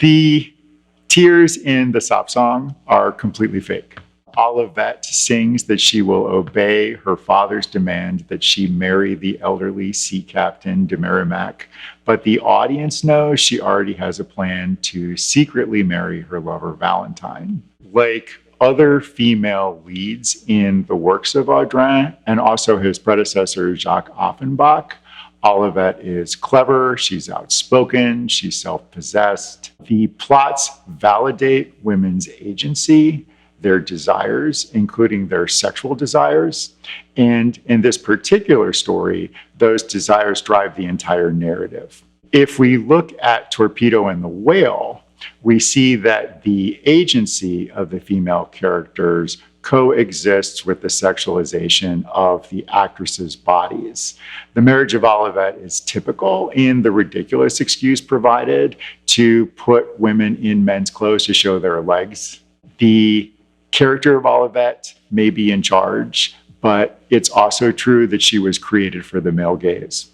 The tears in the sop song are completely fake. Olivette sings that she will obey her father's demand that she marry the elderly sea captain de Merrimack, but the audience knows she already has a plan to secretly marry her lover Valentine. Like other female leads in the works of Audran and also his predecessor Jacques Offenbach, Olivette is clever, she's outspoken, she's self-possessed. The plots validate women's agency, their desires, including their sexual desires. And in this particular story, those desires drive the entire narrative. If we look at Torpedo and the Whale, we see that the agency of the female characters coexists with the sexualization of the actresses' bodies. The Marriage of Olivette is typical in the ridiculous excuse provided to put women in men's clothes to show their legs. The character of Olivette may be in charge, but it's also true that she was created for the male gaze.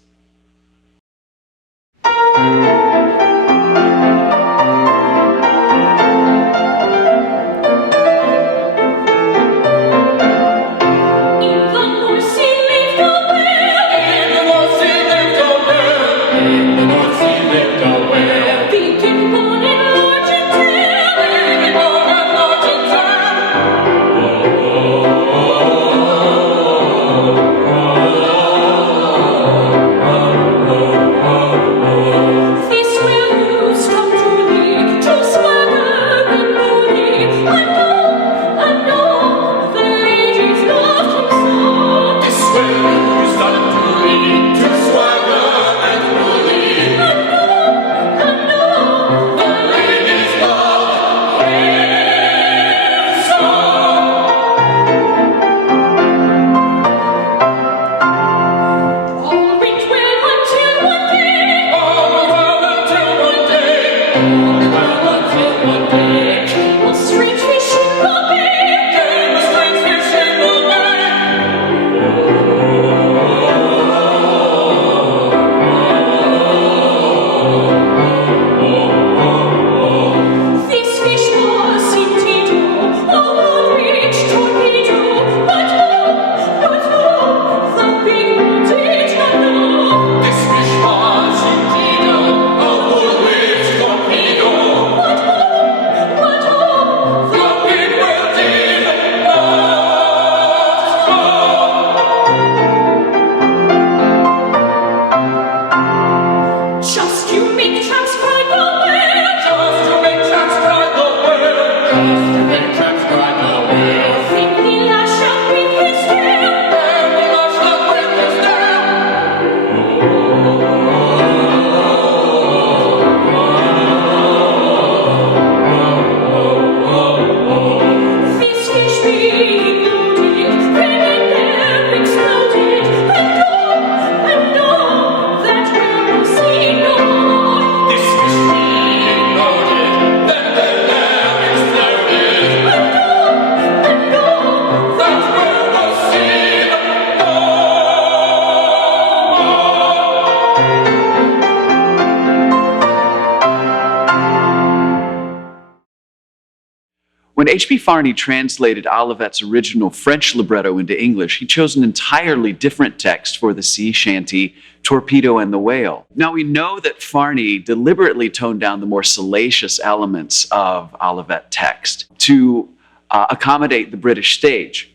When H.B. Farney translated Olivette's original French libretto into English, he chose an entirely different text for the sea shanty, Torpedo and the Whale. Now, we know that Farney deliberately toned down the more salacious elements of Olivette text to accommodate the British stage.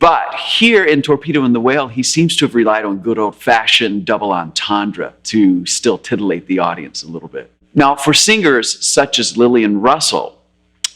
But here in Torpedo and the Whale, he seems to have relied on good old-fashioned double entendre to still titillate the audience a little bit. Now, for singers such as Lillian Russell,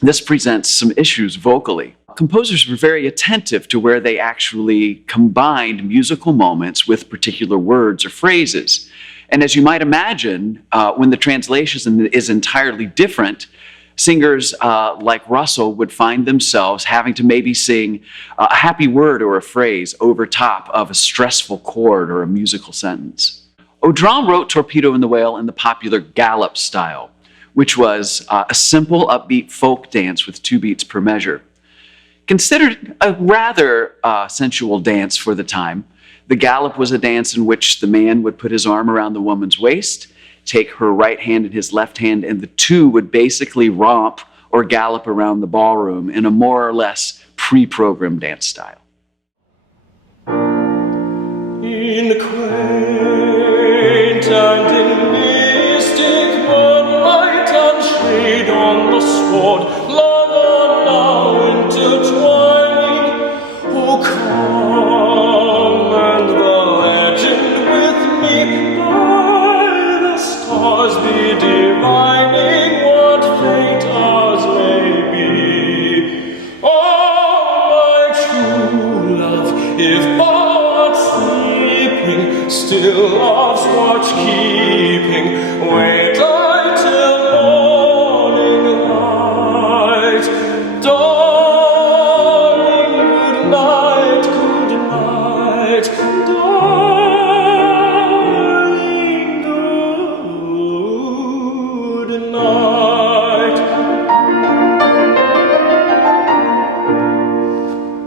this presents some issues vocally. Composers were very attentive to where they actually combined musical moments with particular words or phrases. And as you might imagine, when the translation is entirely different, singers like Russell would find themselves having to maybe sing a happy word or a phrase over top of a stressful chord or a musical sentence. Audran wrote Torpedo and the Whale in the popular gallop style, which was a simple, upbeat folk dance with 2 beats per measure. Considered a rather sensual dance for the time, the gallop was a dance in which the man would put his arm around the woman's waist, take her right hand in his left hand, and the two would basically romp or gallop around the ballroom in a more or less pre-programmed dance style. In the quaint and in mystic moonlight and shade on the sward, love now intertwining. Oh, come and the legend with me by the stars be divining what fate ours may be. Oh, my true love, if still love's watch keeping, wait I till morning light. Darling, good night, darling, good night.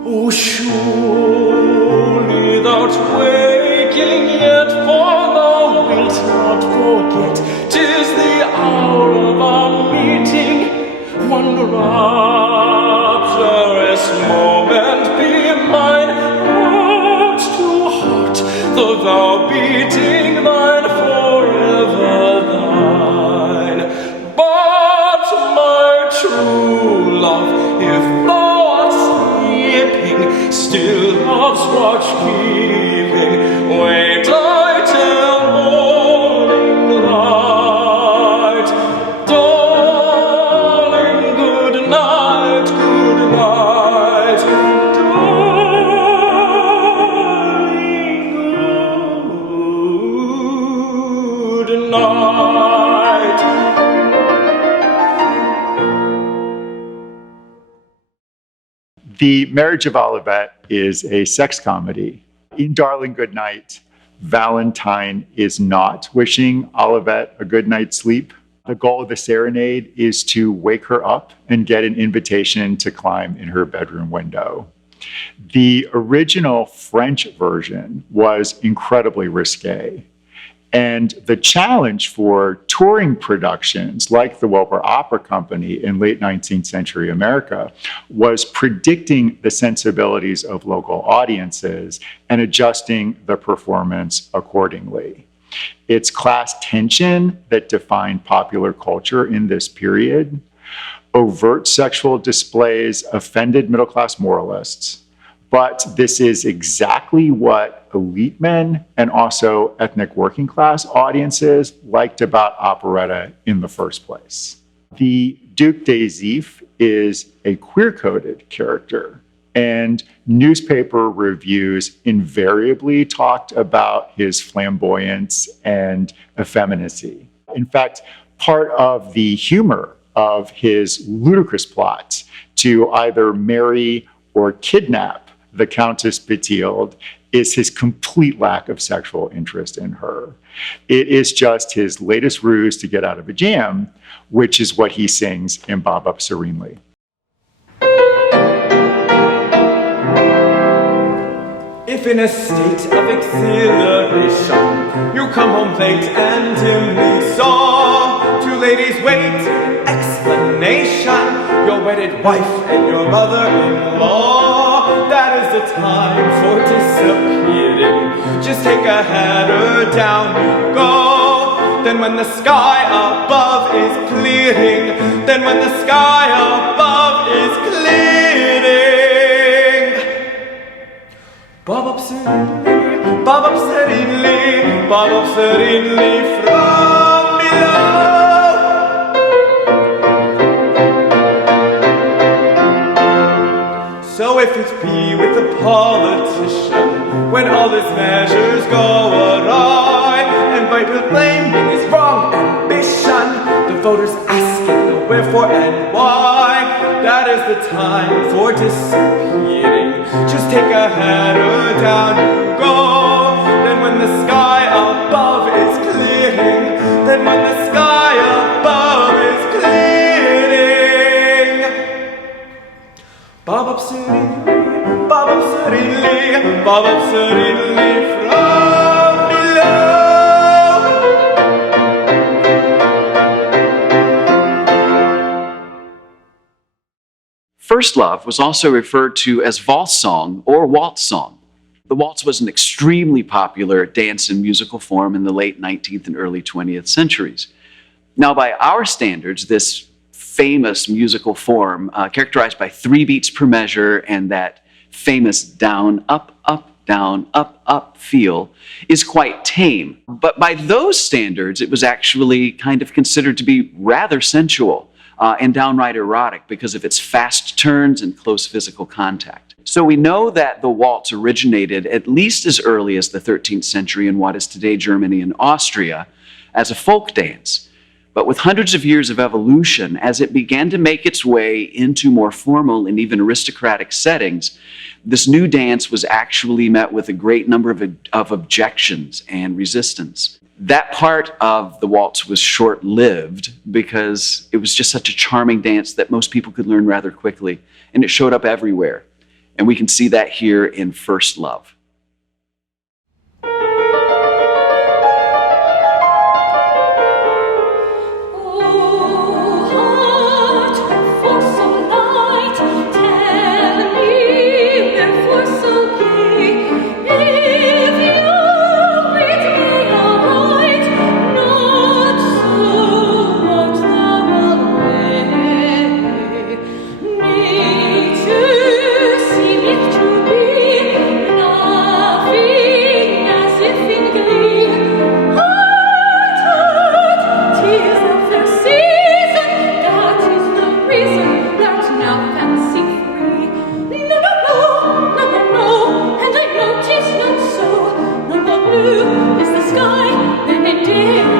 Oh, surely thou'rt waking yet, for thou wilt not forget 'tis the hour of our meeting. One rapturous moment be mine, heart to heart, though thou beating thine forever thine. But my true love, if thou art sleeping, still love's watch keeping, wait I till morning light. Darling, good night, darling, good night. The Marriage of Olivette is a sex comedy. In Darling Goodnight, Valentine is not wishing Olivette a good night's sleep. The goal of the serenade is to wake her up and get an invitation to climb in her bedroom window. The original French version was incredibly risque. And the challenge for touring productions like the Wilbur Opera Company in late 19th century America was predicting the sensibilities of local audiences and adjusting the performance accordingly. It's class tension that defined popular culture in this period. Overt sexual displays offended middle-class moralists. But this is exactly what elite men and also ethnic working class audiences liked about operetta in the first place. The Duc des Ifs is a queer-coded character, and newspaper reviews invariably talked about his flamboyance and effeminacy. In fact, part of the humor of his ludicrous plots to either marry or kidnap the Countess Beteiled is his complete lack of sexual interest in her. It is just his latest ruse to get out of a jam, which is what he sings in Bob Up Serenely. If in a state of exhilaration you come home late and dimly saw two ladies wait explanation, your wedded wife and your mother-in-law. That is the time for disappearing. Just take a header, down you go. Then when the sky above is clearing, then when the sky above is clearing, bob up serenely, bob up serenely, bob up serenely from below. So if it be with a politician, when all his measures go awry, and by blaming his wrong ambition, the voters asking the wherefore and why, that is the time for disappearing. Just take a header, down you go. Then when the sky above is clearing, then when the sky above is clearing, bob up serenely, bob up serenely, bob up serenely from below. First Love was also referred to as valse song or waltz song. The waltz was an extremely popular dance and musical form in the late 19th and early 20th centuries. Now, by our standards, this famous musical form, characterized by 3 beats per measure and that famous down, up, feel, is quite tame. But by those standards, it was actually kind of considered to be rather sensual and downright erotic because of its fast turns and close physical contact. So we know that the waltz originated at least as early as the 13th century in what is today Germany and Austria as a folk dance. But with hundreds of years of evolution, as it began to make its way into more formal and even aristocratic settings, this new dance was actually met with a great number of objections and resistance. That part of the waltz was short-lived because it was just such a charming dance that most people could learn rather quickly, and it showed up everywhere. And we can see that here in First Love. Is the sky, then it did.